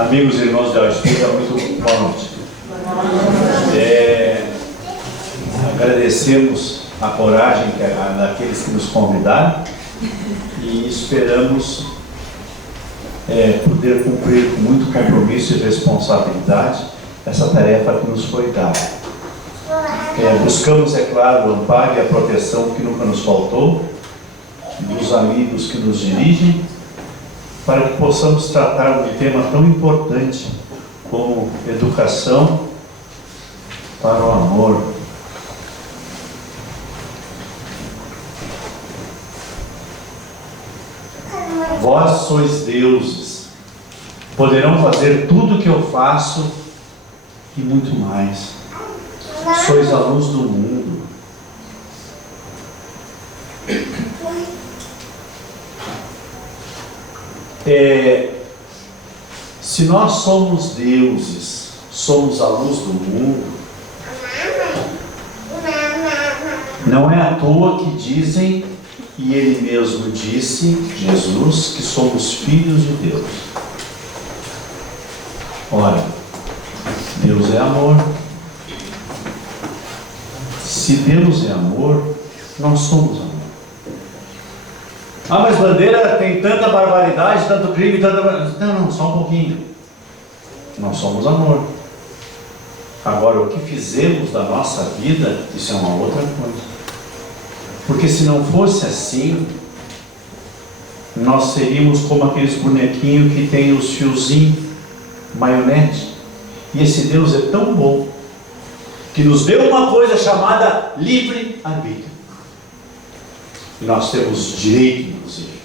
Amigos e irmãos de Alspira, muito boa noite. Agradecemos a coragem daqueles que nos convidaram e esperamos poder cumprir com muito compromisso e responsabilidade essa tarefa que nos foi dada. Buscamos, é claro, o amparo e a proteção que nunca nos faltou, dos amigos que nos dirigem, para que possamos tratar de um tema tão importante como educação para o amor. Vós sois deuses, poderão fazer tudo o que eu faço e muito mais. Sois a luz do mundo. Se nós somos deuses, somos a luz do mundo, não é à toa que dizem, e ele mesmo disse, Jesus, que somos filhos de Deus. Ora, Deus é amor. Se Deus é amor, nós somos amor. Mas Bandeira tem tanta barbaridade, tanto crime, tanta... Não, só um pouquinho. Nós somos amor. Agora, o que fizemos da nossa vida, isso é uma outra coisa. Porque se não fosse assim, nós seríamos como aqueles bonequinhos que tem os fiozinhos, maionete. E esse Deus é tão bom, que nos deu uma coisa chamada livre-arbítrio. E nós temos direito, inclusive,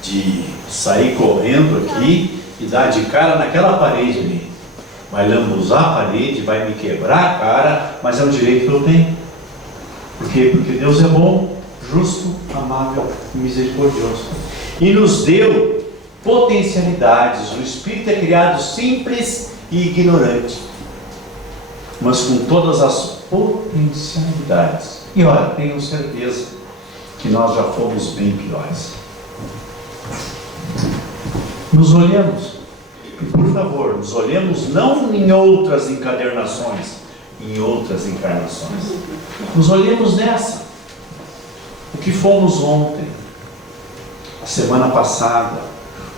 de sair correndo aqui e dar de cara naquela parede ali. Vai lambuzar a parede, vai me quebrar a cara, mas é um direito que eu tenho. Por quê? Porque Deus é bom, justo, amável e misericordioso. E nos deu potencialidades. O Espírito é criado simples e ignorante, mas com todas as potencialidades. E olha, tenho certeza que nós já fomos bem piores. Nos olhamos, e por favor, nos olhemos não em outras encadernações, em outras encarnações. Nos olhemos nessa. O que fomos ontem, a semana passada,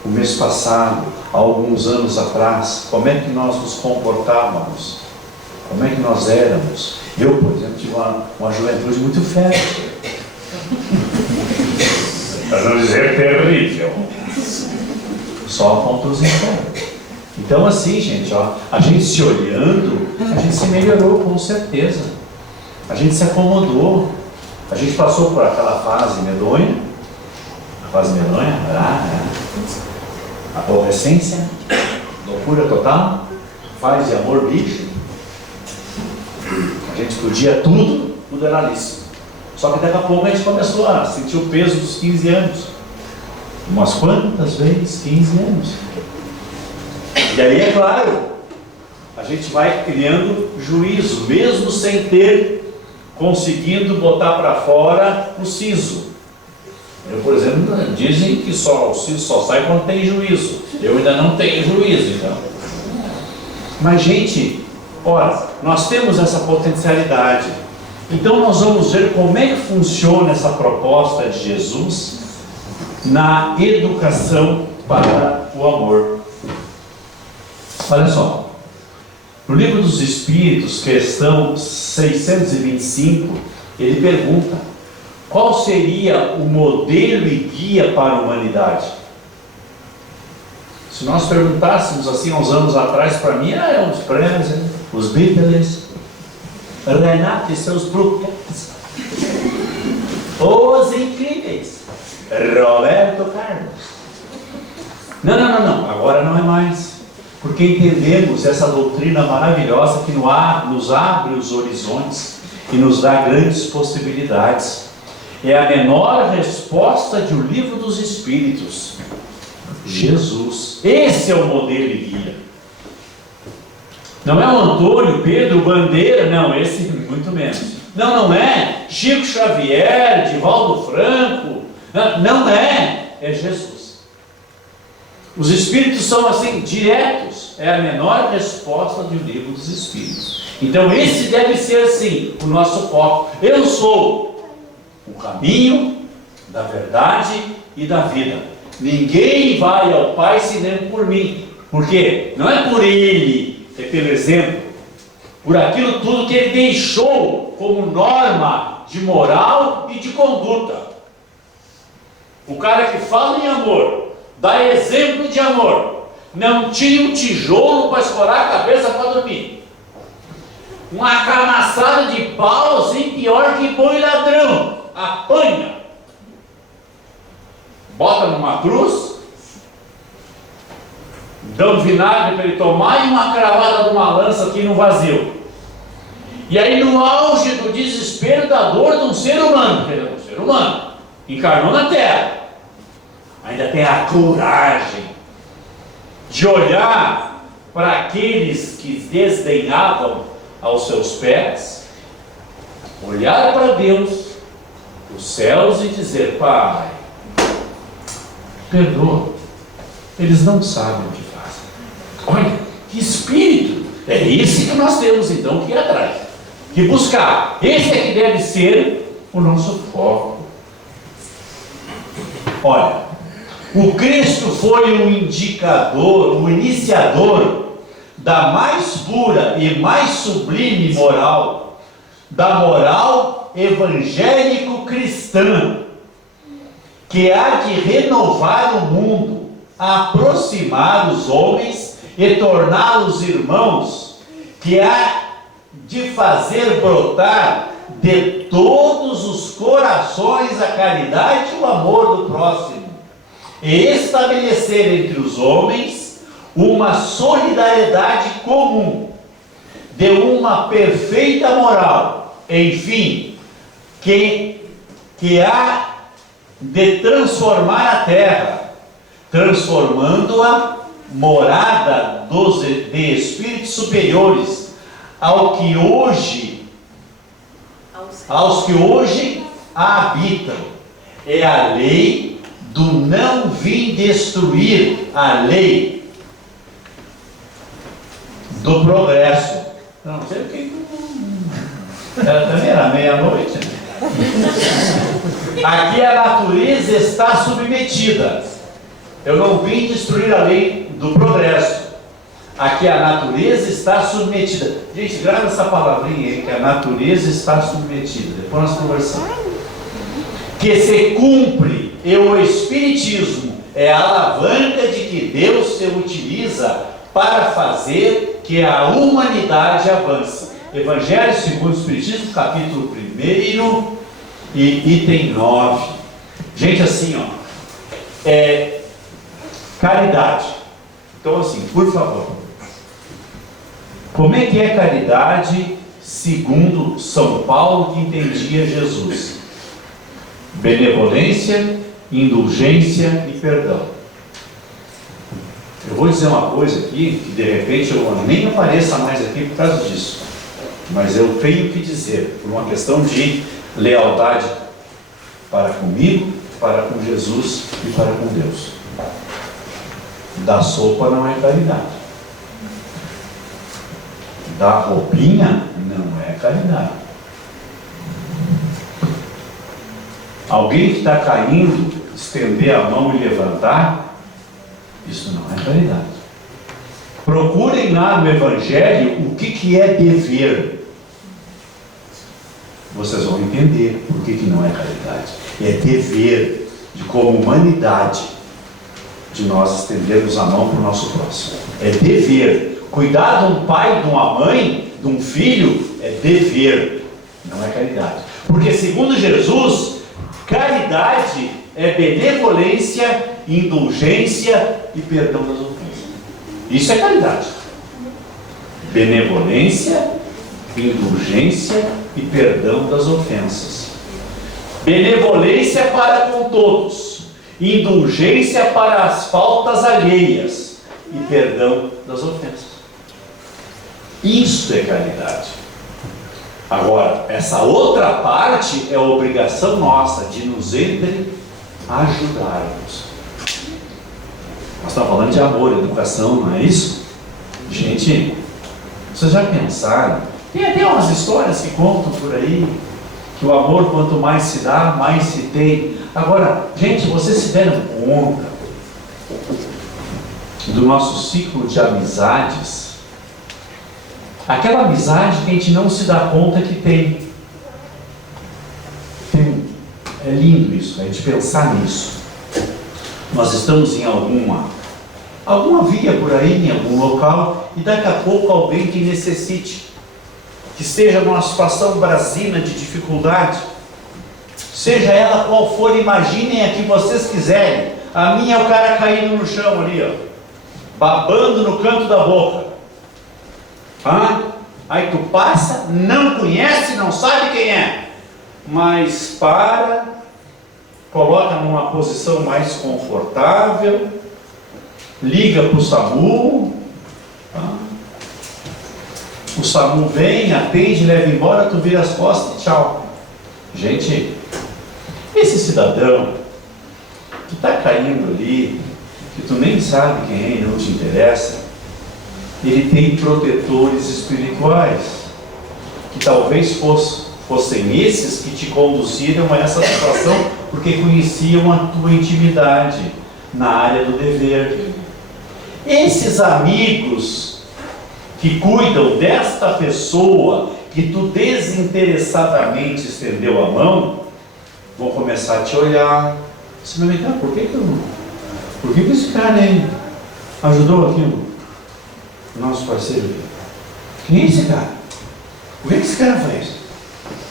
o mês passado, há alguns anos atrás, como é que nós nos comportávamos? Como é que nós éramos? Eu, por exemplo, tive uma juventude muito fértil. Para não dizer terrível. Só apontou os encontros. Então assim, gente, a gente se olhando, a gente se melhorou com certeza. A gente se acomodou. A gente passou por aquela fase medonha. Aborrecência, loucura total, fase de amor bicho. A gente podia tudo era lícito. Só que daqui a pouco a gente começou a sentir o peso dos 15 anos. Umas quantas vezes? 15 anos. E aí, é claro, a gente vai criando juízo, mesmo sem ter conseguindo botar para fora o siso. Eu, por exemplo, dizem que o siso só sai quando tem juízo. Eu ainda não tenho juízo, então. Mas, gente, ora, nós temos essa potencialidade. Então nós vamos ver como é que funciona essa proposta de Jesus na educação para o amor. Olha só, no Livro dos Espíritos, questão 625, ele pergunta: qual seria o modelo e guia para a humanidade? Se nós perguntássemos assim, uns anos atrás, para mim, os Presley, os Beatles, Renato e seus Brookers, os incríveis, Roberto Carlos. Não, agora não é mais, porque entendemos essa doutrina maravilhosa que nos abre os horizontes e nos dá grandes possibilidades. É a menor resposta de O Livro dos Espíritos, Jesus. Esse é o modelo e guia. Não é o Antônio, Pedro, Bandeira, não, esse muito menos. Não é Chico Xavier, Divaldo Franco, não é Jesus. Os espíritos são assim, diretos. É a menor resposta do livro dos espíritos. Então esse deve ser assim, o nosso foco. Eu sou o caminho da verdade e da vida. Ninguém vai ao Pai senão por mim. Por quê? Não é por ele, é pelo exemplo. Por aquilo tudo que ele deixou como norma de moral e de conduta. O cara que fala em amor, dá exemplo de amor, não tira um tijolo para escorar a cabeça para dormir. Uma camaçada de pau assim, pior que boi ladrão, apanha. Bota numa cruz, dão vinagre para ele tomar e uma cravada de uma lança aqui no vazio. E aí no auge do desespero, da dor de um ser humano, quer dizer, um ser humano, encarnou na terra, ainda tem a coragem de olhar para aqueles que desdenhavam aos seus pés, olhar para Deus, os céus, e dizer: Pai, perdoa, eles não sabem o que fazem. Olha, que espírito! É esse que nós temos então que ir atrás, que buscar. Esse é que deve ser o nosso foco. Olha, o Cristo foi o indicador, o iniciador da mais pura e mais sublime moral, da moral evangélico-cristã, que há de renovar o mundo, aproximar os homens e torná-los irmãos, que há de fazer brotar de todos os corações a caridade e o amor do próximo, e estabelecer entre os homens uma solidariedade comum, de uma perfeita moral, enfim, que há de transformar a terra, transformando-a morada de espíritos superiores aos que hoje a habitam. É a lei do não vir destruir, a lei do progresso. Não sei o que. Também era meia-noite. Aqui a natureza está submetida. Eu não vim destruir a lei do progresso. Aqui a natureza está submetida. Gente, grava essa palavrinha aí, que a natureza está submetida. Depois nós conversamos. Que se cumpre, e o Espiritismo é a alavanca de que Deus se utiliza para fazer que a humanidade avance. Evangelho segundo o Espiritismo, capítulo 1 e item 9. Gente, assim, ó, caridade. Então, assim, por favor, como é que é caridade segundo São Paulo que entendia Jesus? Benevolência, indulgência e perdão. Eu vou dizer uma coisa aqui, que de repente eu nem apareça mais aqui por causa disso, mas eu tenho que dizer, por uma questão de lealdade para comigo, para com Jesus e para com Deus. Da sopa não é caridade. Da roupinha não é caridade. Alguém que está caindo, estender a mão e levantar, isso não é caridade. Procurem lá no Evangelho o que é dever. Vocês vão entender por que não é caridade. É dever de como humanidade de nós estendermos a mão para o nosso próximo. É dever. Cuidar de um pai, de uma mãe, de um filho, é dever, não é caridade. Porque segundo Jesus, caridade é benevolência, indulgência e perdão das ofensas. Isso é caridade. Benevolência, indulgência e perdão das ofensas. Benevolência para com todos, indulgência para as faltas alheias e perdão das ofensas. Isso é caridade. Agora, essa outra parte é a obrigação nossa de nos entre ajudarmos. Nós estamos falando de amor, educação, não é isso? Gente, vocês já pensaram? Tem até umas histórias que contam por aí, que o amor, quanto mais se dá, mais se tem. Agora, gente, vocês se deram conta do nosso ciclo de amizades? Aquela amizade que a gente não se dá conta que tem. É lindo isso, a gente pensar nisso. Nós estamos em alguma via por aí, em algum local, e daqui a pouco alguém que necessite, que esteja numa situação brasina de dificuldade, seja ela qual for, imaginem a que vocês quiserem. A minha é o cara caído no chão ali, ó, babando no canto da boca. Aí tu passa, não conhece, não sabe quem é, mas coloca numa posição mais confortável, liga para o SAMU, o SAMU vem, atende, leva embora, tu vira as costas e tchau. Gente, esse cidadão que está caindo ali, que tu nem sabe quem é e não te interessa, ele tem protetores espirituais, que talvez fossem esses que te conduziram a essa situação, porque conheciam a tua intimidade na área do dever. Esses amigos que cuidam desta pessoa que tu desinteressadamente estendeu a mão, vão começar a te olhar. Você vai me dar, por que esse cara aí ajudou aqui o nosso parceiro? Quem é esse cara? O que esse cara fez?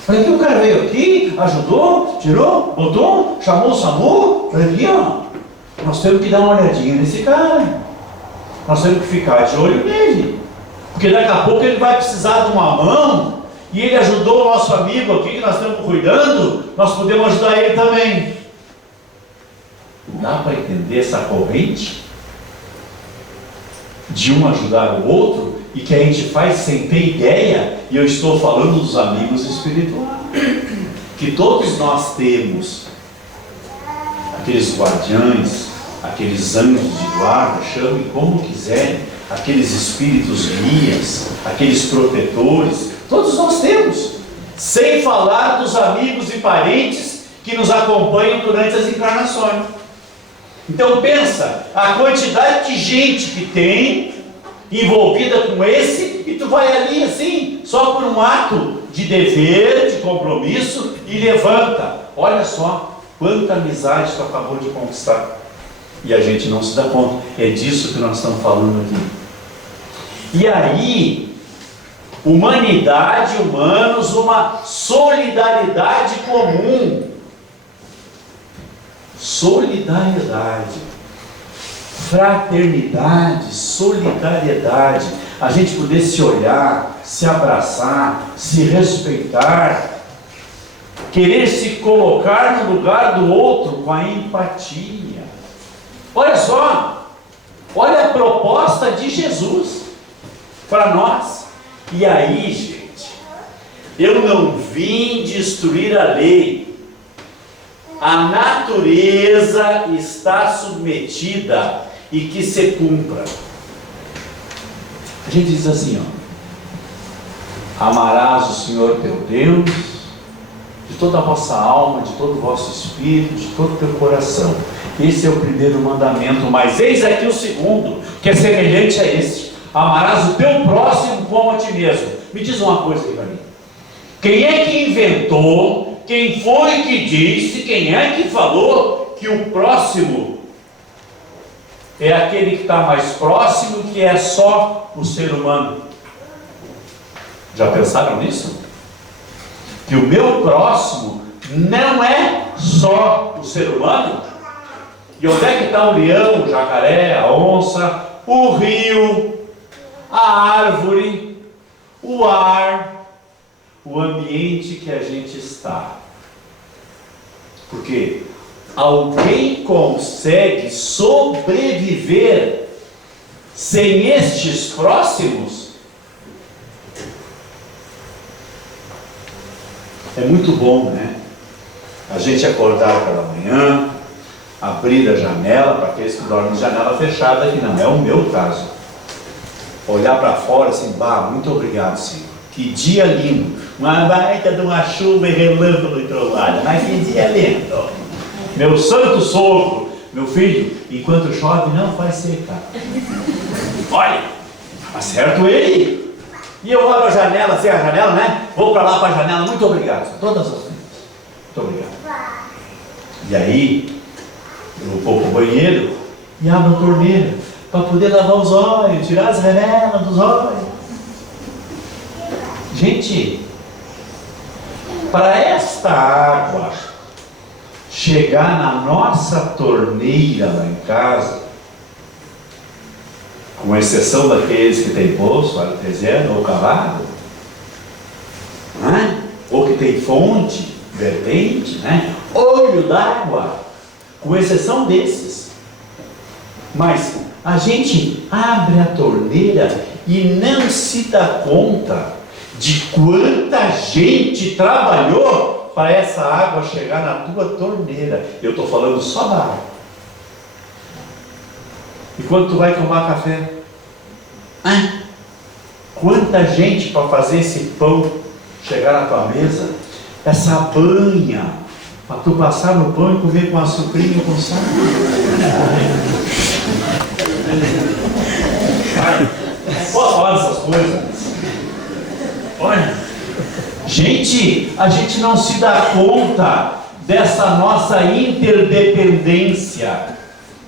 Olha aqui, o cara veio aqui, ajudou, tirou, botou, chamou o SAMU. Olha aqui, ó. Nós temos que dar uma olhadinha nesse cara. Nós temos que ficar de olho nele. Porque daqui a pouco ele vai precisar de uma mão, e ele ajudou o nosso amigo aqui, que nós estamos cuidando, nós podemos ajudar ele também. Dá para entender essa corrente? De um ajudar o outro, e que a gente faz sem ter ideia, e eu estou falando dos amigos espirituais, que todos nós temos, aqueles guardiães, aqueles anjos de guarda, chamem como quiserem, aqueles espíritos guias, aqueles protetores, todos nós temos, sem falar dos amigos e parentes que nos acompanham durante as encarnações. Então pensa, a quantidade de gente que tem envolvida com esse, e tu vai ali assim, só por um ato de dever, de compromisso, e levanta. Olha só, quanta amizade tu acabou de conquistar. E a gente não se dá conta. É disso que nós estamos falando aqui. E aí, humanidade, humanos, uma solidariedade comum. Solidariedade, fraternidade, solidariedade, a gente poder se olhar, se abraçar, se respeitar, querer se colocar no lugar do outro com a empatia. Olha só, olha a proposta de Jesus para nós. E aí, gente, eu não vim destruir a lei. A natureza está submetida e que se cumpra. A gente diz assim, ó: amarás o Senhor teu Deus de toda a vossa alma, de todo o vosso espírito, de todo o teu coração. Esse é o primeiro mandamento, mas eis aqui o segundo, que é semelhante a este: amarás o teu próximo como a ti mesmo. Me diz uma coisa aí para mim. Quem é que inventou? Quem foi que disse, quem é que falou que o próximo é aquele que está mais próximo, que é só o ser humano? Já pensaram nisso? Que o meu próximo não é só o ser humano? E onde é que está o leão, o jacaré, a onça, o rio, a árvore, o ar, o ambiente que a gente está? Porque alguém consegue sobreviver sem estes próximos? É muito bom, né? A gente acordar pela manhã, abrir a janela para aqueles que dormem de janela fechada, que não é o meu caso. Olhar para fora assim, muito obrigado, Senhor. Que dia lindo. Uma baita de uma chuva e relâmpago e trovada, mas que dia lindo. Meu santo sogro, meu filho, enquanto chove não faz secar. Olha, acerto ele. E eu abro a janela, assim, a janela, né? Vou para lá para a janela, muito obrigado. Todas as vezes. Muito obrigado. E aí, eu vou para o banheiro e abro a torneira para poder lavar os olhos, tirar as revelas dos olhos. Gente, para esta água chegar na nossa torneira lá em casa, com exceção daqueles que têm poço, artesiano ou cavado, né? Ou que tem fonte, vertente, né? Olho d'água, com exceção desses. Mas a gente abre a torneira e não se dá conta de quanta gente trabalhou para essa água chegar na tua torneira. Eu estou falando só da água. E quando tu vai tomar café, quanta gente para fazer esse pão chegar na tua mesa, essa banha para tu passar no pão e comer com açucrinho com sal. Posso falar dessas coisas? Olha, gente, a gente não se dá conta dessa nossa interdependência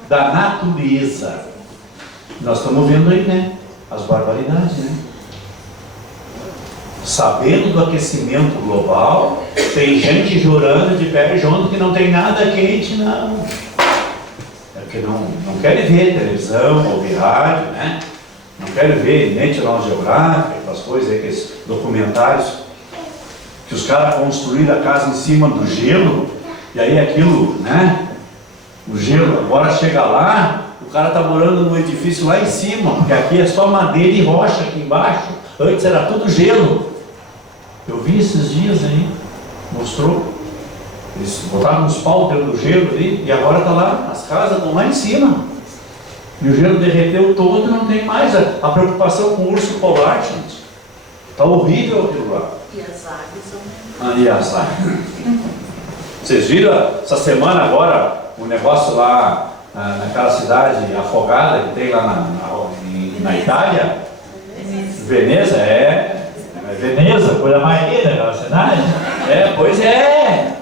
da natureza. Nós estamos vendo aí, né? As barbaridades, né? Sabendo do aquecimento global, tem gente chorando de pé junto que não tem nada quente, não. É porque não querem ver televisão, ouvir rádio, né? Não querem ver National Geographic, aquelas coisas aí, aqueles documentários que os caras construíram a casa em cima do gelo, e aí aquilo, né? O gelo agora chega lá, o cara está morando num edifício lá em cima, porque aqui é só madeira e rocha aqui embaixo, antes era tudo gelo. Eu vi esses dias aí, mostrou, eles botaram uns paus dentro do gelo ali, e agora está lá, as casas estão lá em cima, e o gelo derreteu todo e não tem mais a preocupação com o urso polar, gente. Está horrível aquilo lá. E as águas. E as águas. Vocês viram essa semana agora o negócio lá naquela cidade afogada que tem lá na Itália? Veneza, Veneza, coisa mais linda daquela cidade. Pois é.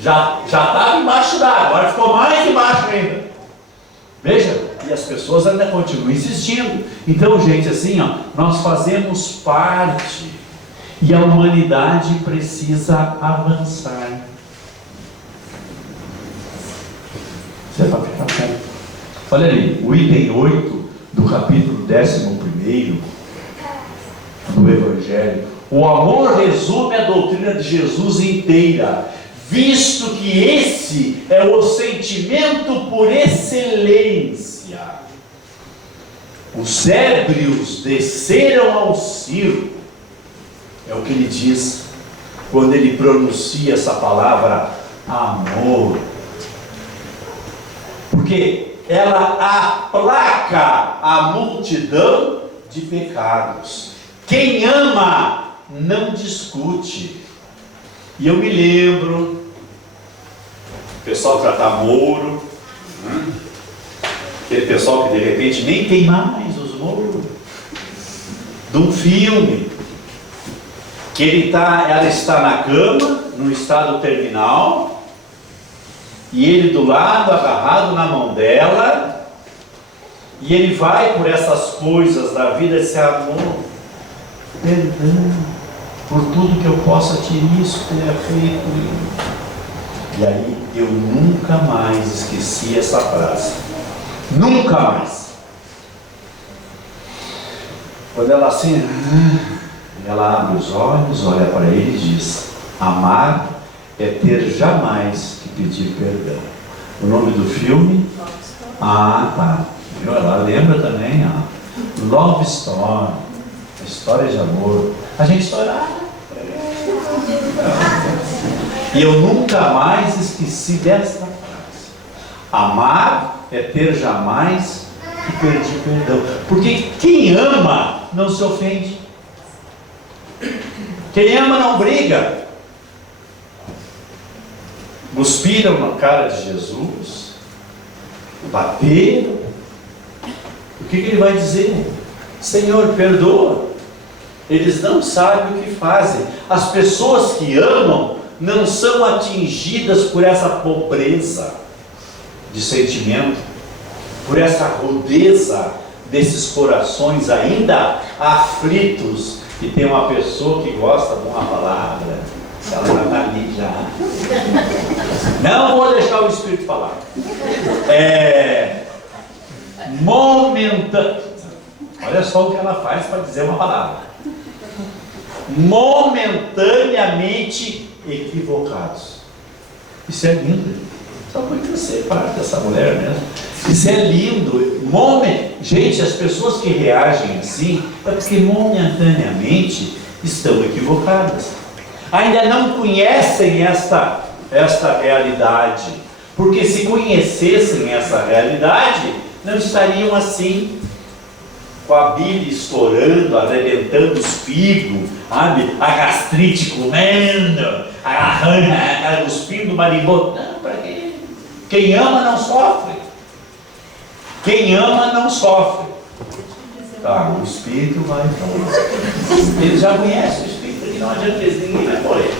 Já estava embaixo d'água, agora ficou mais embaixo ainda. Veja, e as pessoas ainda continuam insistindo. Então, gente, assim, nós fazemos parte e a humanidade precisa avançar. Você vai ficar certo. Olha ali, o item 8 do capítulo 11 do Evangelho. O amor resume a doutrina de Jesus inteira, visto que esse é o sentimento por excelência. Os cérebros desceram ao circo, é o que ele diz quando ele pronuncia essa palavra amor, porque ela aplaca a multidão de pecados. Quem ama não discute. E eu me lembro, o pessoal que já está mouro, aquele pessoal que de repente nem tem mais os mouros, de um filme, que ela está na cama, no estado terminal, e ele do lado, agarrado na mão dela, e ele vai por essas coisas da vida, esse amor, perdão, por tudo que eu possa te isso ter feito. E aí eu nunca mais esqueci essa frase. Nunca mais. Quando ela assim, ela abre os olhos, olha para ele e diz: amar é ter jamais que pedir perdão. O nome do filme? Tá. Ela lembra também, Love Story, a história de amor. A gente estourava. E eu nunca mais esqueci desta frase. Amar é ter jamais que pedir perdão. Porque quem ama não se ofende. Quem ama não briga. Cuspiram na cara de Jesus, bateram. O que ele vai dizer? Senhor, perdoa. Eles não sabem o que fazem. As pessoas que amam não são atingidas por essa pobreza de sentimento, por essa rudeza desses corações ainda aflitos. E tem uma pessoa que gosta de uma palavra, ela já está ali já. Não vou deixar o Espírito falar. Momentâneo. Olha só o que ela faz para dizer uma palavra. Momentaneamente equivocados. Isso é lindo. Só podia ser parte dessa mulher mesmo. Isso é lindo. Gente, as pessoas que reagem assim é porque momentaneamente estão equivocadas. Ainda não conhecem esta realidade. Porque se conhecessem essa realidade, não estariam assim, com a bile estourando, arrebentando os figos, sabe? A gastrite comendo, agarrando, cuspindo o marimbondo. Não, para quê? Quem ama não sofre. Quem ama não sofre. Tá, o Espírito vai falar. Ele já conhece o Espírito, que não adianta que ninguém vai morrer.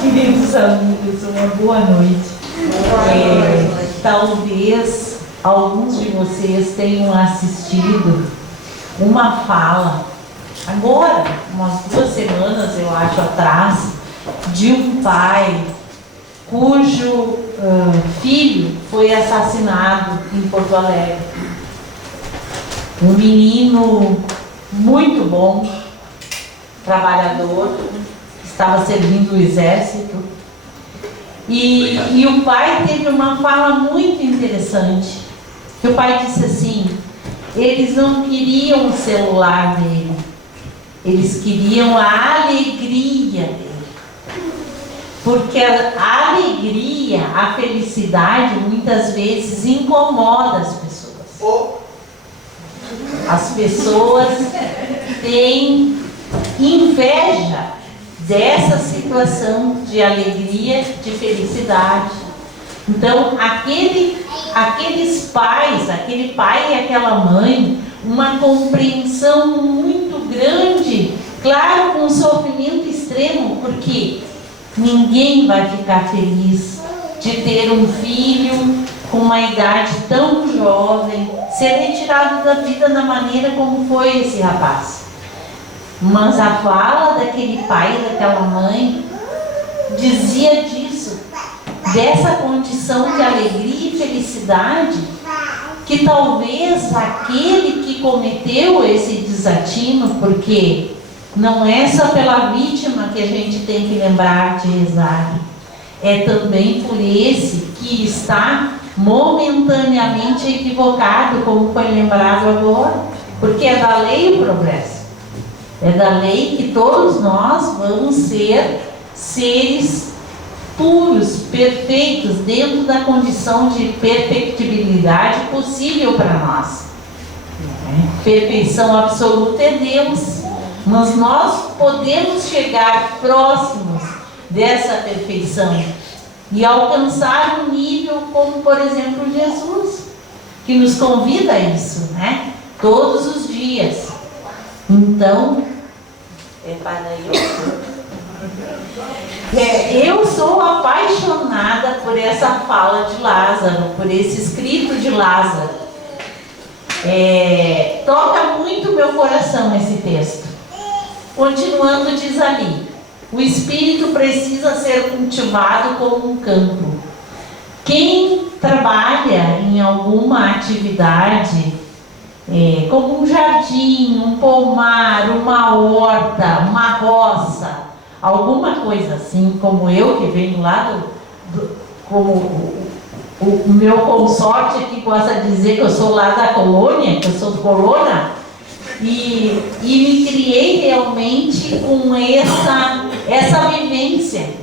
Queridos amigos, uma boa noite. Talvez alguns de vocês tenham assistido uma fala, agora, umas 2 semanas eu acho atrás, de um pai cujo filho foi assassinado em Porto Alegre. Um menino muito bom, trabalhador, estava servindo o exército. E o pai teve uma fala muito interessante. Que o pai disse assim: eles não queriam o celular dele, eles queriam a alegria dele. Porque a alegria, a felicidade, muitas vezes incomoda as pessoas. As pessoas têm inveja dessa situação de alegria, de felicidade. Então, aqueles pais, aquele pai e aquela mãe, uma compreensão muito grande, claro, com um sofrimento extremo, porque ninguém vai ficar feliz de ter um filho com uma idade tão jovem, ser retirado da vida da maneira como foi esse rapaz. Mas a fala daquele pai e daquela mãe dizia disso, dessa condição de alegria e felicidade, que talvez aquele que cometeu esse desatino, porque não é só pela vítima que a gente tem que lembrar de rezar, é também por esse que está momentaneamente equivocado, como foi lembrado agora, porque é da lei o progresso. É da lei que todos nós vamos ser seres puros, perfeitos, dentro da condição de perfectibilidade possível para nós. Perfeição absoluta é Deus, mas nós podemos chegar próximos dessa perfeição e alcançar um nível como, por exemplo, Jesus, que nos convida a isso, né? Todos os dias. Então, eu sou apaixonada por essa fala de Lázaro, por esse escrito de Lázaro. Toca muito meu coração esse texto. Continuando, diz ali: o espírito precisa ser cultivado como um campo. Quem trabalha em alguma atividade, como um jardim, um pomar, uma horta, uma roça, alguma coisa assim, como eu que venho lá como o meu consorte aqui gosta de dizer que eu sou lá da colônia, que eu sou colona, e me criei realmente com essa vivência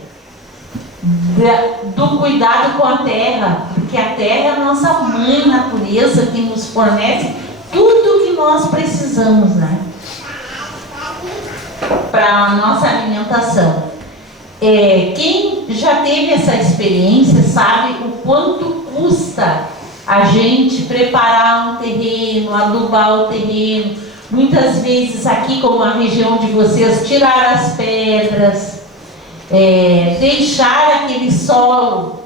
do cuidado com a terra, porque porque a terra é a nossa mãe natureza que nos fornece tudo que nós precisamos, né? Para a nossa alimentação. Quem já teve essa experiência sabe o quanto custa a gente preparar um terreno, adubar o terreno. Muitas vezes aqui, como a região de vocês, tirar as pedras, deixar aquele solo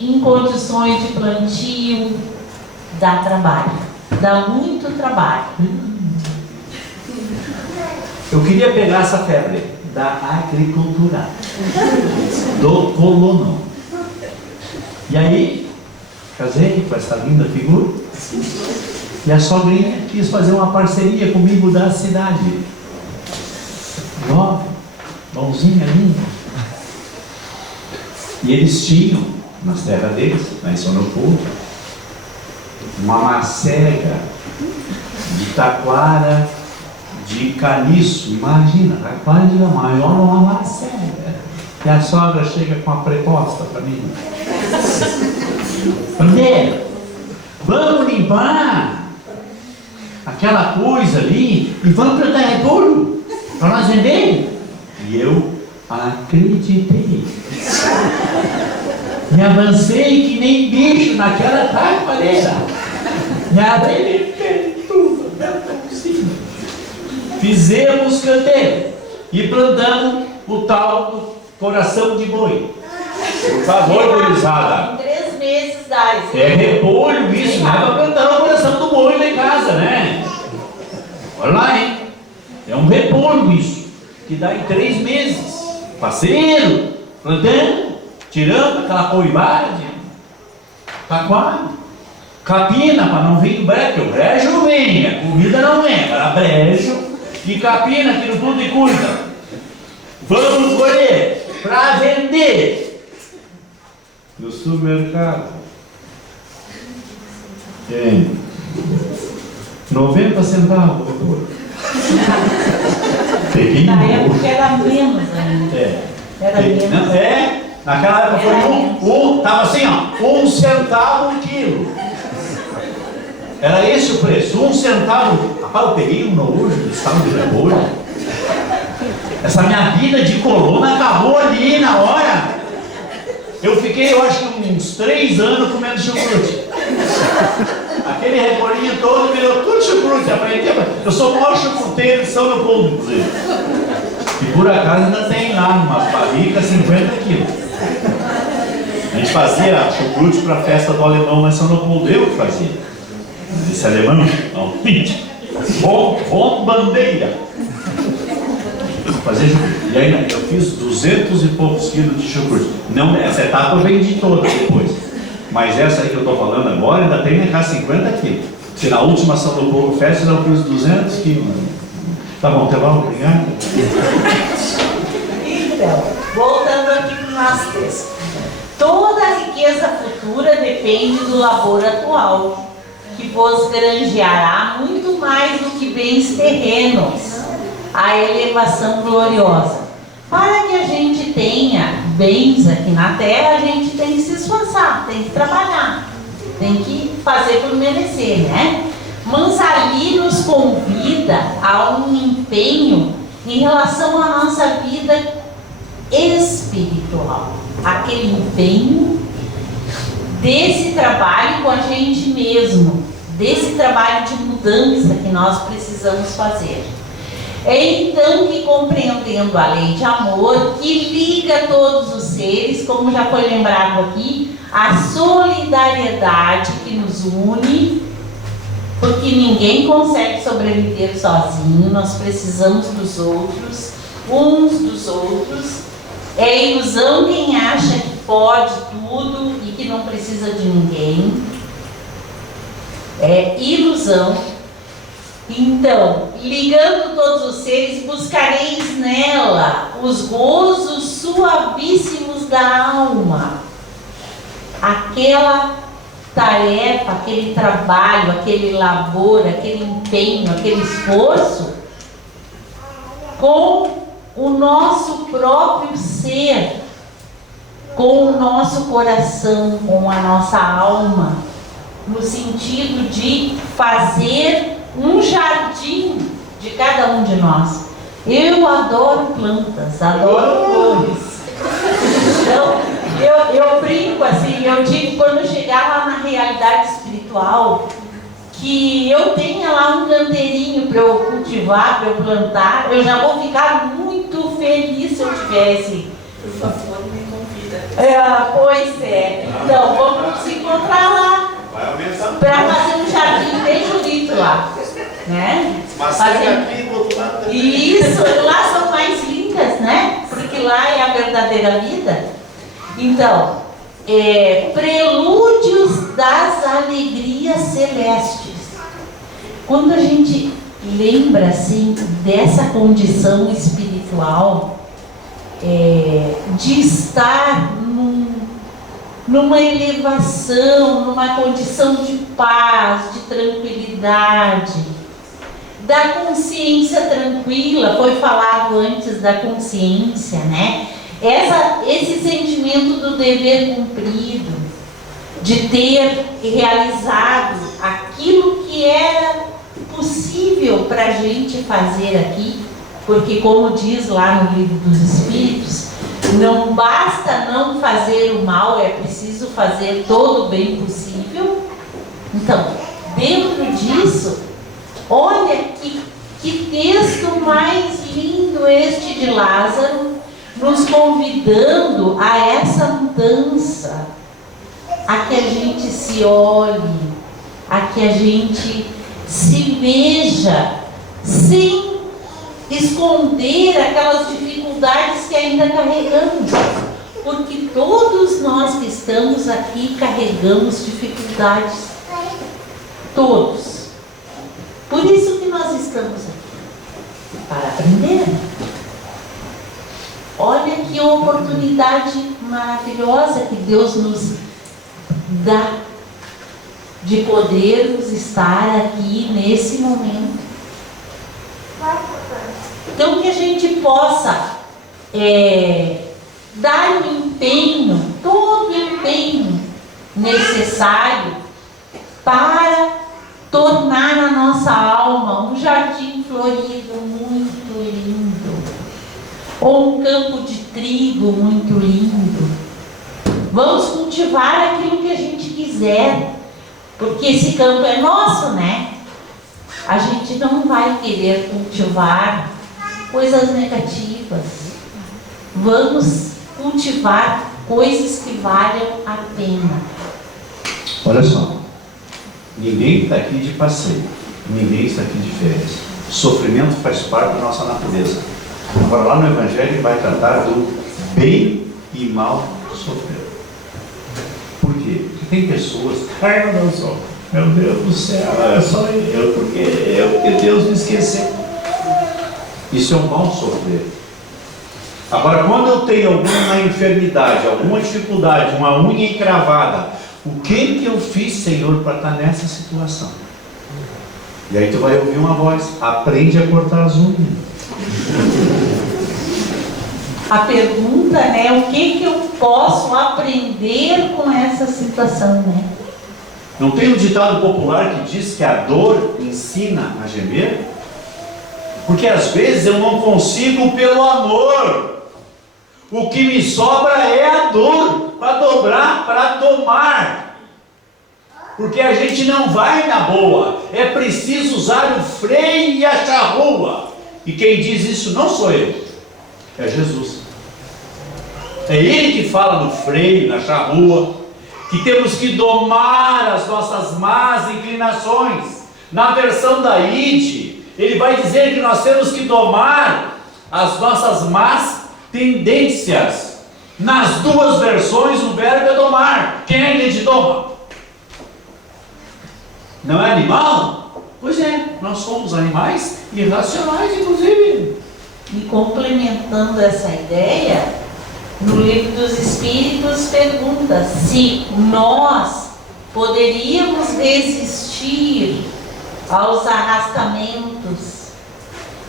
em condições de plantio, dá trabalho, dá muito trabalho. Eu queria pegar essa febre da agricultura, do colono. E aí, casei com essa linda figura, e a sogrinha quis fazer uma parceria comigo da cidade. Jovem, bonzinha, linda. E eles tinham, nas terras deles, lá em São Leopoldo, uma macega de taquara de caniço. Imagina, taquara de maior uma macega. E a sogra chega com a proposta para mim. André, vamos limpar aquela coisa ali e vamos plantar repolho para nós vender? E eu acreditei. Me avancei que nem bicho naquela taquareira. Me arrebentei tudo. Fizemos canteiro e plantamos o tal do coração de boi. Por favor, gurizada. Em 3 meses dá isso. É repolho isso, não é para plantar o coração do boi lá em casa, né? Olha lá, hein? É um repolho isso, que dá em 3 meses. Parceiro, plantando, tirando aquela coivade, taquara, capina para não vir do brejo, porque o brejo não vem, a comida não vem, para brejo e capina aquilo tudo e cuida. Vamos colher para vender no supermercado. Tem 90 centavos o repolho. Peguei Na época era menos ainda. Era menos. Naquela época foi estava assim, ó, 1 centavo o quilo. Era esse o preço, 1 centavo. Rapaz, eu peguei um nojo desse tal de repolho. Essa minha vida de coluna acabou ali na hora. Eu fiquei, eu acho que uns 3 anos comendo chucrute. Aquele repolhinho todo virou tudo chucrute. Eu sou o maior chucruteiro de São Leopoldo, inclusive. E por acaso ainda tem lá umas barricas 50 quilos. A gente fazia chucrute para a festa do alemão lá em São Leopoldo. Eu que fazia. Esse alemão, não, bom bandeira. Fazer chucrute. E aí eu fiz 200 e poucos quilos de chucrute. Não, essa etapa eu vendi toda depois. Mas essa aí que eu estou falando agora ainda tem cá 50 quilos. Se na última São Leopoldo Festa eu fiz 200 quilos. Tá bom, tá bom, obrigado. Então, voltando aqui para o nosso texto. Toda a riqueza futura depende do labor atual, que vos granjeará muito mais do que bens terrenos, a elevação gloriosa. Para que a gente tenha bens aqui na terra, a gente tem que se esforçar, tem que trabalhar, tem que fazer por merecer, né? Mas ali nos convida a um empenho em relação à nossa vida espiritual. Aquele empenho desse trabalho com a gente mesmo, desse trabalho de mudança que nós precisamos fazer. É então que, compreendendo a lei de amor, que liga todos os seres, como já foi lembrado aqui, a solidariedade que nos une, porque ninguém consegue sobreviver sozinho, nós precisamos dos outros, uns dos outros. É ilusão quem acha que pode tudo e que não precisa de ninguém. É ilusão. Então, ligando todos os seres, buscareis nela os gozos suavíssimos da alma. Aquela tarefa, aquele trabalho, aquele labor, aquele empenho, aquele esforço com o nosso próprio ser. com o nosso coração, com a nossa alma, no sentido de fazer um jardim de cada um de nós. Eu adoro plantas, adoro flores. Então, eu brinco assim, eu digo, quando chegar lá na realidade espiritual, que eu tenha lá um canteirinho para eu cultivar, para eu plantar, eu já vou ficar muito feliz se eu tivesse. Por favor, me convida. Pois é. Então, vamos se encontrar lá para fazer um jardim bem bonito lá, né? Mas fazer... aqui do outro lado também. Isso, lá são mais lindas, né? Porque lá é a verdadeira vida. Então, prelúdios das alegrias celestes. Quando a gente lembra assim dessa condição espiritual, de estar numa elevação, numa condição de paz, de tranquilidade, da consciência tranquila, foi falado antes da consciência, né? Esse sentimento do dever cumprido, de ter realizado aquilo que era possível para a gente fazer aqui, porque como diz lá no Livro dos Espíritos, não basta não fazer o mal, é preciso fazer todo o bem possível. Então, dentro disso, olha que texto mais lindo este de Lázaro, nos convidando a essa mudança, a que a gente se olhe, a que a gente se veja, sem esconder aquelas dificuldades que ainda carregamos, porque todos nós que estamos aqui carregamos dificuldades, todos. Por isso que nós estamos aqui, para aprender. Olha que oportunidade maravilhosa que Deus nos dá de podermos estar aqui nesse momento. Então que a gente possa dar o empenho, todo o empenho necessário para tornar a nossa alma um jardim florido muito lindo, ou um campo de trigo muito lindo. Vamos cultivar aquilo que a gente quiser, porque esse campo é nosso, né? A gente não vai querer cultivar coisas negativas. Vamos cultivar coisas que valham a pena. Olha só, ninguém está aqui de passeio, ninguém está aqui de férias. Sofrimento faz parte da nossa natureza. Agora lá no Evangelho vai tratar do bem e mal sofrer. Por quê? Porque tem pessoas, meu Deus do céu, é só porque Deus me esqueceu. Isso é um mal sofrer. Agora, quando eu tenho alguma enfermidade, alguma dificuldade, uma unha encravada, o que eu fiz, Senhor, para estar nessa situação? E aí tu vai ouvir uma voz: aprende a cortar as unhas. A pergunta, né, o que eu posso aprender com essa situação, né? Não tem um ditado popular que diz que a dor ensina a gemer? Porque às vezes eu não consigo pelo amor. O que me sobra é a dor para dobrar, para tomar. Porque a gente não vai na boa. É preciso usar o freio e a charrua. E quem diz isso não sou eu, é Jesus. É Ele que fala no freio, na charrua, que temos que domar as nossas más inclinações. Na versão da ID, ele vai dizer que nós temos que domar as nossas más tendências. Nas duas versões o verbo é domar. Quem é que a gente doma? Não é animal? Pois é, nós somos animais irracionais, inclusive. E complementando essa ideia, no Livro dos Espíritos pergunta se nós poderíamos resistir aos arrastamentos.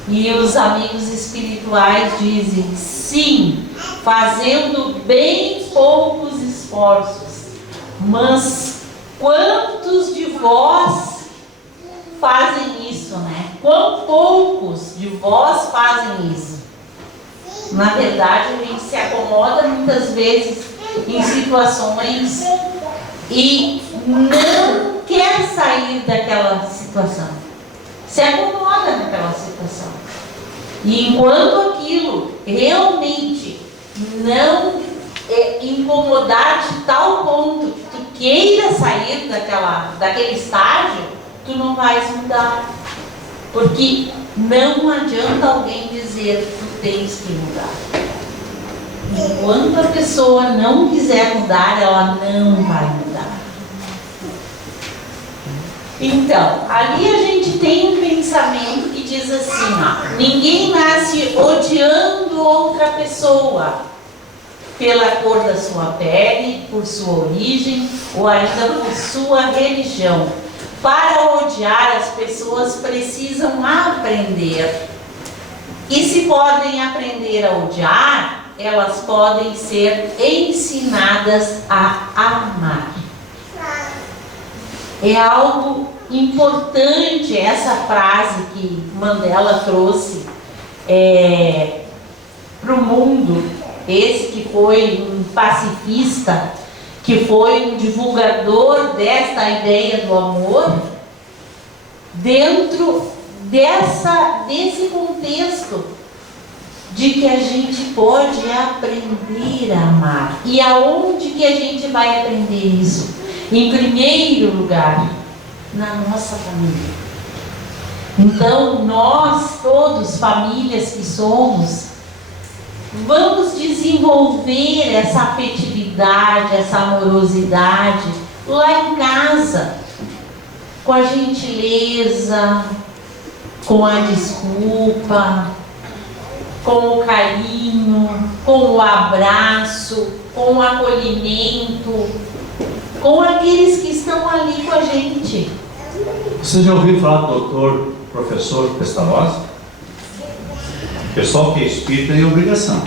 E os amigos espirituais dizem: sim, fazendo bem poucos esforços. Mas quantos de vós fazem isso, né? Quão poucos de vós fazem isso? Na verdade, a gente se acomoda muitas vezes em situações e não quer sair daquela situação. Se acomoda naquela situação. E enquanto aquilo realmente não incomodar de tal ponto que tu queira sair daquele estágio, tu não vais mudar. Porque não adianta alguém dizer tu tens que mudar. Enquanto a pessoa não quiser mudar, ela não vai mudar. Então, ali a gente tem um pensamento que diz assim, ó, ninguém nasce odiando outra pessoa pela cor da sua pele, por sua origem ou ainda por sua religião. Para odiar, as pessoas precisam aprender. E se podem aprender a odiar, elas podem ser ensinadas a amar. É algo importante essa frase que Mandela trouxe para o mundo. Esse que foi um pacifista, que foi um divulgador desta ideia do amor, dentro desse contexto de que a gente pode aprender a amar. E aonde que a gente vai aprender isso? Em primeiro lugar, na nossa família. Então, nós todos, famílias que somos, vamos desenvolver essa afetividade, essa amorosidade lá em casa, com a gentileza, com a desculpa, com o carinho, com o abraço, com o acolhimento, com aqueles que estão ali com a gente. Você já ouviu falar do doutor, professor Pestalozzi? O pessoal que é espírita tem obrigação.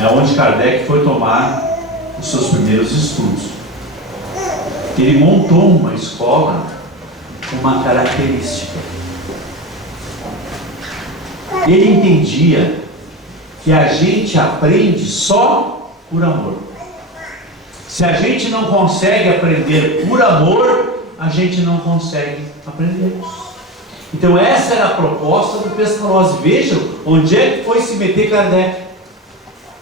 É onde Kardec foi tomar os seus primeiros estudos. Ele montou uma escola com uma característica. Ele entendia que a gente aprende só por amor. Se a gente não consegue aprender por amor, a gente não consegue aprender. Então essa era a proposta do Pestalozzi. Vejam onde é que foi se meter Kardec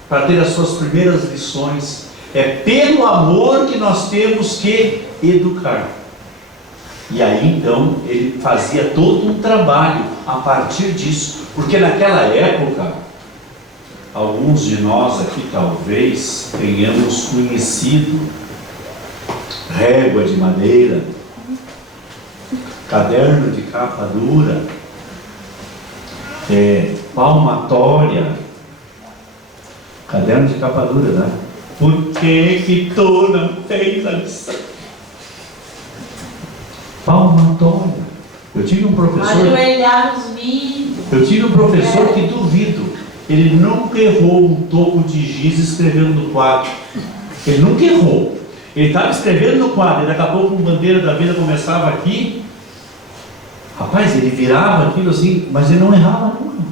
para ter as suas primeiras lições. É pelo amor que nós temos que educar. E aí então ele fazia todo um trabalho a partir disso, porque naquela época alguns de nós aqui talvez tenhamos conhecido régua de madeira, caderno de capa dura, palmatória, caderno de capa dura, né? Por que tu não fez a lição? Palmatória. Eu tive um professor. Ajoelhar os vídeos. Eu tive um professor que duvido. Ele nunca errou um toco de giz escrevendo no quadro. Ele nunca errou. Ele estava escrevendo no quadro, ele acabou com bandeira da vida, começava aqui. Rapaz, ele virava aquilo assim, mas ele não errava nunca.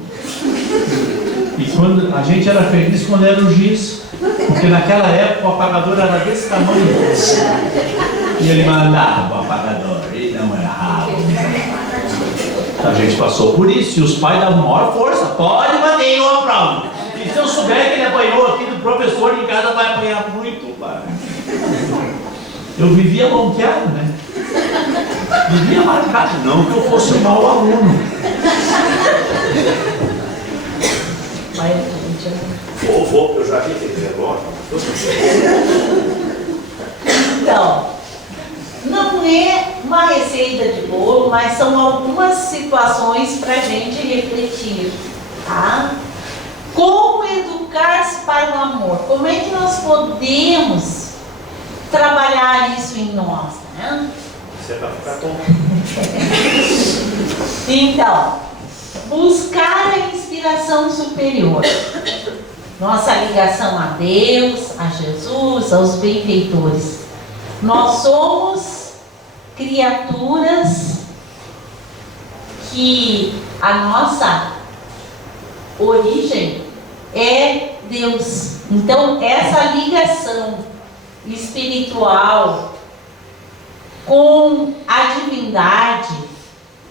E quando a gente era feliz quando era o giz, porque naquela época o apagador era desse tamanho. E ele mandava o apagador, ele não errava. A gente passou por isso, e os pais davam maior força. Pode bater uma prova. E se eu souber que ele apanhou aqui do professor em casa, vai apanhar muito, pai. Eu vivia bloqueado, né? Vivia marcado, não que eu fosse um mau aluno. Vovô, eu já vi aquele relógio. Então, não é uma receita de bolo, mas são algumas situações para a gente refletir, tá? Como educar-se para o amor? Como é que nós podemos trabalhar isso em nós, né? Você vai ficar tonto. Então, buscar a inspiração superior. Nossa ligação a Deus, a Jesus, aos benfeitores. Nós somos criaturas que a nossa origem é Deus. Então, essa ligação espiritual com a divindade,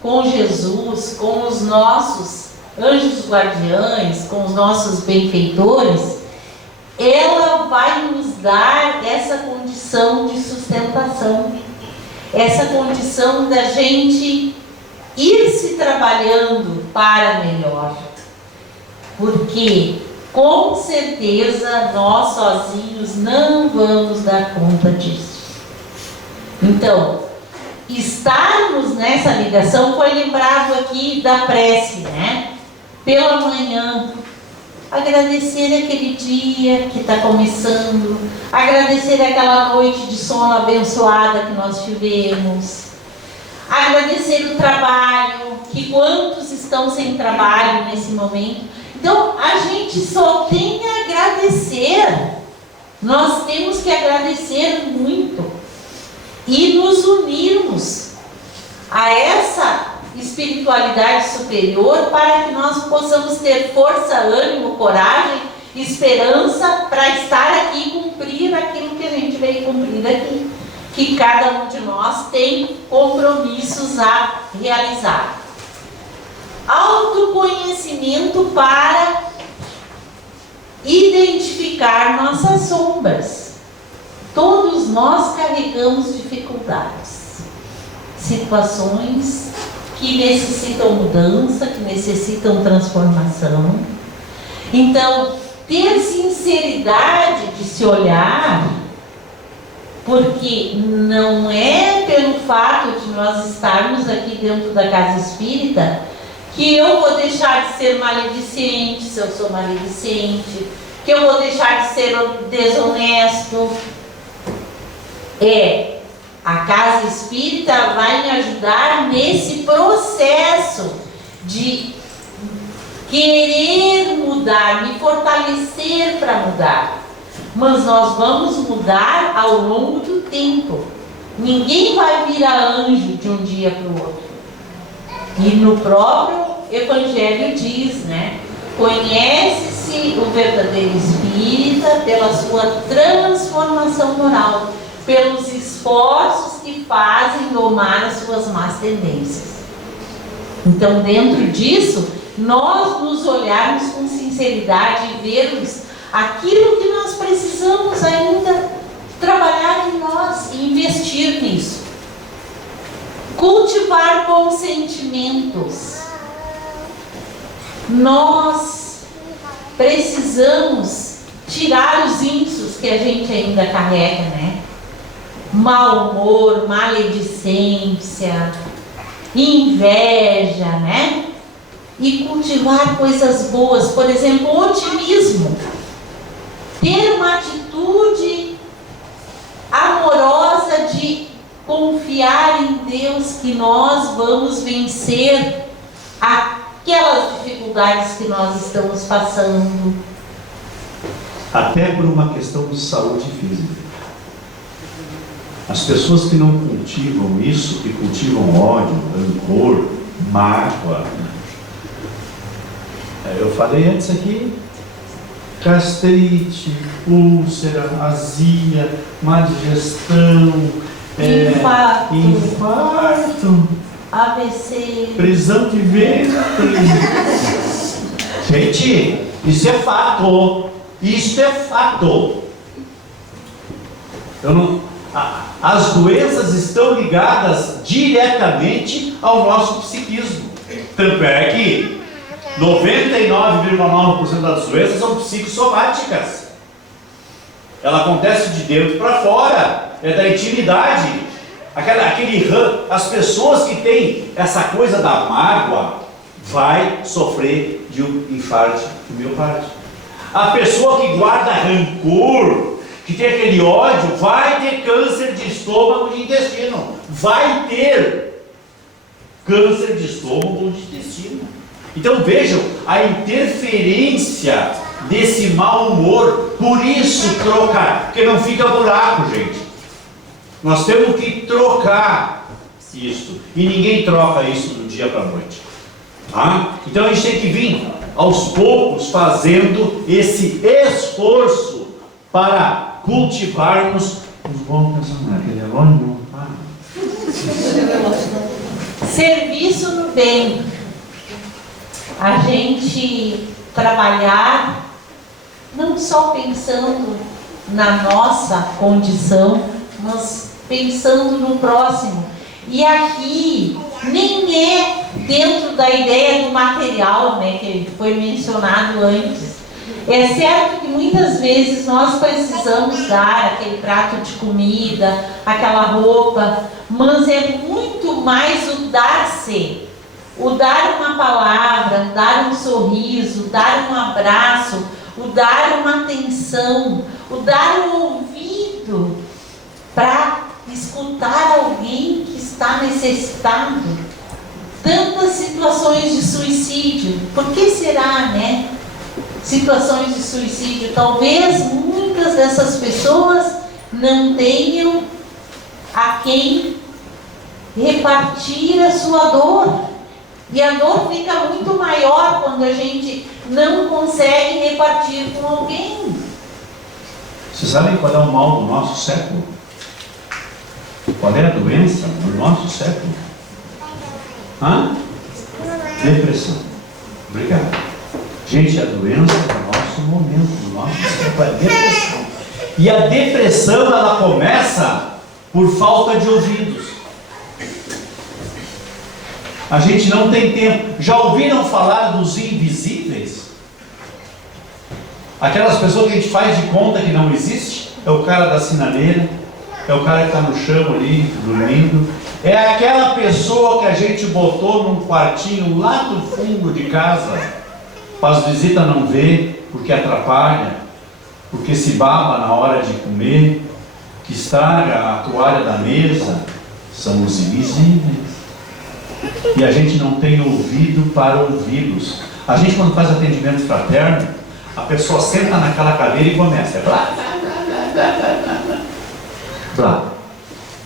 com Jesus, com os nossos anjos guardiães, com os nossos benfeitores, ela vai nos dar essa condição de sustentação, essa condição da gente ir se trabalhando para melhor, porque com certeza nós sozinhos não vamos dar conta disso. Então, estarmos nessa ligação, foi lembrado aqui da prece, né? Pela manhã, agradecer aquele dia que está começando, agradecer aquela noite de sono abençoada que nós tivemos, agradecer o trabalho, que quantos estão sem trabalho nesse momento. Então, a gente só tem a agradecer, nós temos que agradecer muito e nos unirmos a essa espiritualidade superior para que nós possamos ter força, ânimo, coragem, esperança para estar aqui e cumprir aquilo que a gente veio cumprir aqui, que cada um de nós tem compromissos a realizar. Autoconhecimento para identificar nossas sombras. Todos nós carregamos dificuldades, situações que necessitam mudança, que necessitam transformação. Então, ter sinceridade de se olhar, porque não é pelo fato de nós estarmos aqui dentro da casa espírita que eu vou deixar de ser maledicente, se eu sou maledicente, que eu vou deixar de ser desonesto. A casa espírita vai me ajudar nesse processo de querer mudar, me fortalecer para mudar. Mas nós vamos mudar ao longo do tempo. Ninguém vai virar anjo de um dia para o outro. E no próprio Evangelho diz, né? Conhece-se o verdadeiro espírita pela sua transformação moral, pelos esforços que fazem domar as suas más tendências. Então, dentro disso, nós nos olharmos com sinceridade e vermos aquilo que nós precisamos ainda trabalhar em nós e investir nisso. Cultivar bons sentimentos. Nós precisamos tirar os índices que a gente ainda carrega, né? Mau humor, maledicência, inveja, né? E cultivar coisas boas, por exemplo, otimismo. Ter uma atitude amorosa de confiar em Deus que nós vamos vencer aquelas dificuldades que nós estamos passando. Até por uma questão de saúde física. As pessoas que não cultivam isso, que cultivam ódio, rancor, mágoa. Eu falei antes aqui, gastrite, úlcera, azia, má digestão, infarto, AVC, prisão de ventre. Gente, isso é fato. Isso é fato. As doenças estão ligadas diretamente ao nosso psiquismo. Tanto é que 99,9% das doenças são psicossomáticas. Ela acontece de dentro para fora, é da intimidade. As pessoas que têm essa coisa da mágoa vai sofrer de um infarto de miocárdio. A pessoa que guarda rancor, que tem aquele ódio, vai ter câncer de estômago, de intestino. Vai ter câncer de estômago ou de intestino. Então vejam a interferência desse mau humor. Por isso trocar, porque não fica buraco, gente. Nós temos que trocar isso, e ninguém troca isso do dia para a noite. Tá? Então a gente tem que vir aos poucos fazendo esse esforço para cultivarmos os bons pensamentos. Aquele relógio não para. Serviço no bem. A gente trabalhar não só pensando na nossa condição, mas pensando no próximo. E aqui nem é dentro da ideia do material, né, que foi mencionado antes. É certo que muitas vezes nós precisamos dar aquele prato de comida, aquela roupa, mas é muito mais o dar-se, o dar uma palavra, dar um sorriso, dar um abraço, o dar uma atenção, o dar um ouvido para escutar alguém que está necessitado. Tantas situações de suicídio, por que será, né? Situações de suicídio, talvez muitas dessas pessoas não tenham a quem repartir a sua dor, e a dor fica muito maior quando a gente não consegue repartir com alguém. Vocês sabem qual é o mal do nosso século? Qual é a doença do nosso século? Depressão. Obrigado. Gente, a doença do nosso momento, do nosso século, é a depressão. E a depressão, ela começa por falta de ouvidos. A gente não tem tempo. Já ouviram falar dos invisíveis? Aquelas pessoas que a gente faz de conta que não existe? É o cara da sinaleira, é o cara que está no chão ali, dormindo. É aquela pessoa que a gente botou num quartinho lá do fundo de casa, para as visitas não ver, porque atrapalha, porque se baba na hora de comer, que estraga a toalha da mesa. São os invisíveis. E a gente não tem ouvido para ouvi-los. A gente, quando faz atendimento fraterno, a pessoa senta naquela cadeira e começa. Blá, blá.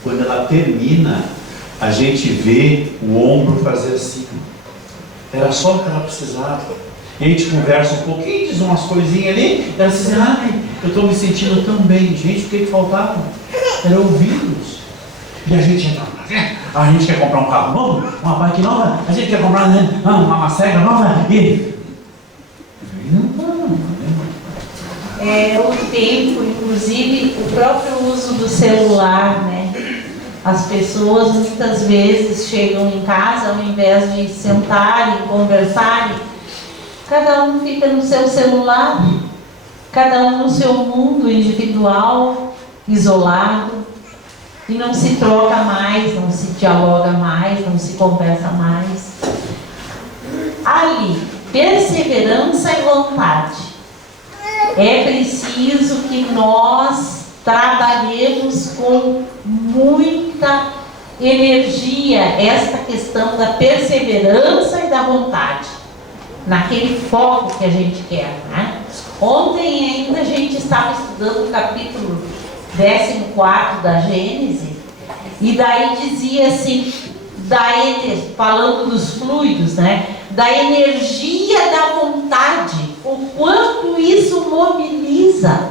Quando ela termina, a gente vê o ombro fazer assim. Era só o que ela precisava. E a gente conversa um pouquinho, diz umas coisinhas ali. Ela diz, ai, eu estou me sentindo tão bem. Gente, o que faltava? Era ouvi-los. E a gente entra. A gente quer comprar um carro novo, uma bike nova, a gente quer comprar uma macega nova e é o tempo, inclusive o próprio uso do celular, né? As pessoas muitas vezes chegam em casa, ao invés de sentarem, conversarem, cada um fica no seu celular, cada um no seu mundo individual, isolado. E não se troca mais, não se dialoga mais, não se conversa mais. Ali, perseverança e vontade. É preciso que nós trabalhemos com muita energia esta questão da perseverança e da vontade, naquele foco que a gente quer, né? Ontem ainda a gente estava estudando o capítulo 14 da Gênesis, e daí dizia assim, falando dos fluidos, né? Da energia da vontade, o quanto isso mobiliza.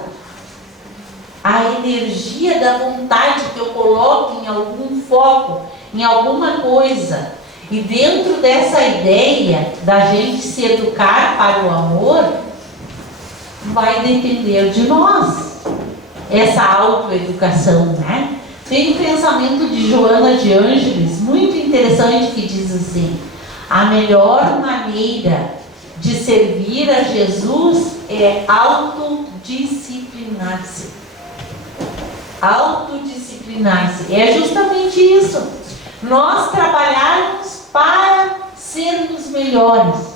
A energia da vontade que eu coloco em algum foco, em alguma coisa. E dentro dessa ideia da gente se educar para o amor, vai depender de nós essa autoeducação, né? Tem um pensamento de Joana de Ângeles muito interessante que diz assim: a melhor maneira de servir a Jesus é autodisciplinar-se. Autodisciplinar-se é justamente isso. Nós trabalharmos para sermos melhores,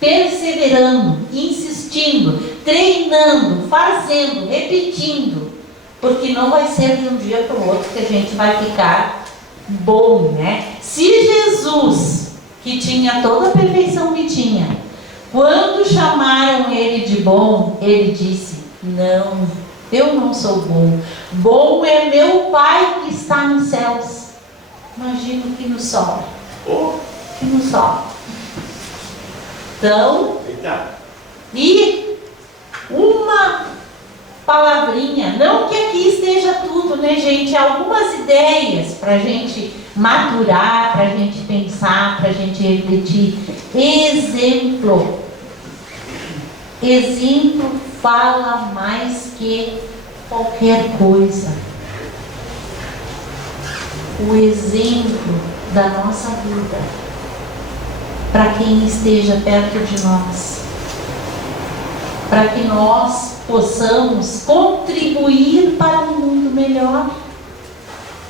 perseverando, insistindo, treinando, fazendo, repetindo, porque não vai ser de um dia para o outro que a gente vai ficar bom, né? Se Jesus que tinha toda a perfeição que tinha. Quando chamaram ele de bom, ele disse: não, eu não sou bom. Bom é meu Pai que está nos céus. Imagino que nos sobra. Que nos sobra. Então, e uma palavrinha, não que aqui esteja tudo, né, gente? Algumas ideias para a gente maturar, para a gente pensar, para a gente refletir. Exemplo. Exemplo fala mais que qualquer coisa. O exemplo da nossa vida para quem esteja perto de nós, para que nós possamos contribuir para um mundo melhor,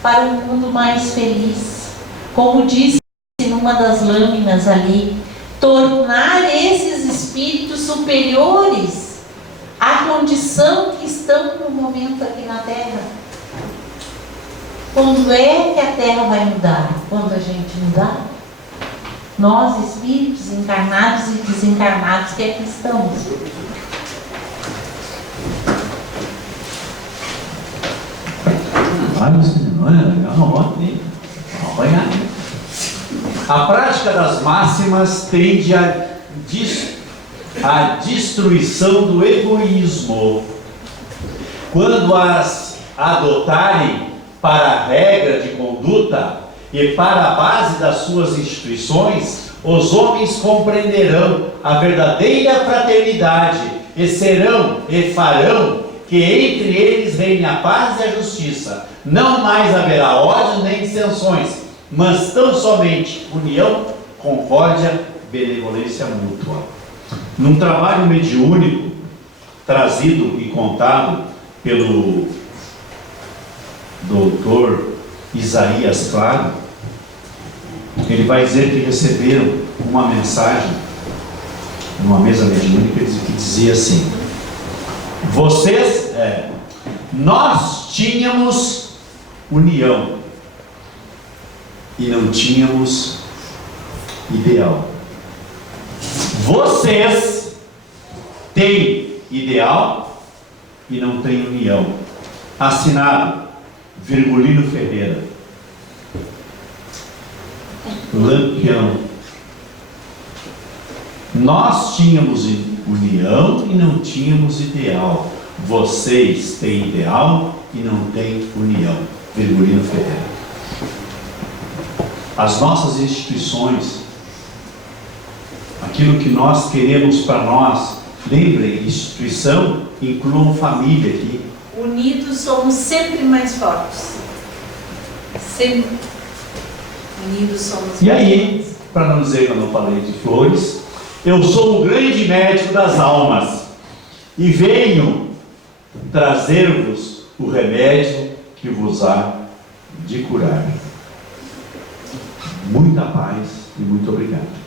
para um mundo mais feliz. Como disse numa das lâminas ali, tornar esses espíritos superiores à condição que estão no momento aqui na Terra. Quando é que a Terra vai mudar? Quando a gente mudar? Nós, espíritos encarnados e desencarnados que aqui estamos. A prática das máximas tende à destruição do egoísmo. Quando as adotarem para a regra de conduta e para a base das suas instituições, os homens compreenderão a verdadeira fraternidade e serão e farão que entre eles reine a paz e a justiça. Não mais haverá ódio nem dissensões, mas tão somente união, concórdia, benevolência mútua. Num trabalho mediúnico trazido e contado pelo doutor Isaías Claro, ele vai dizer que receberam uma mensagem numa mesa mediúnica que dizia assim: nós tínhamos união e não tínhamos ideal. Vocês têm ideal e não têm união. Assinado Virgulino Ferreira, Lampião. Nós tínhamos união e não tínhamos ideal. Vocês têm ideal e não têm união. Virgulino Ferreira. As nossas instituições, aquilo que nós queremos para nós, lembrem, instituição, incluam família aqui. Unidos somos sempre mais fortes. Sempre. Unidos somos. E aí, para não dizer que eu não falei de flores, eu sou o grande médico das almas e venho trazer-vos o remédio que vos há de curar. Muita paz e muito obrigado.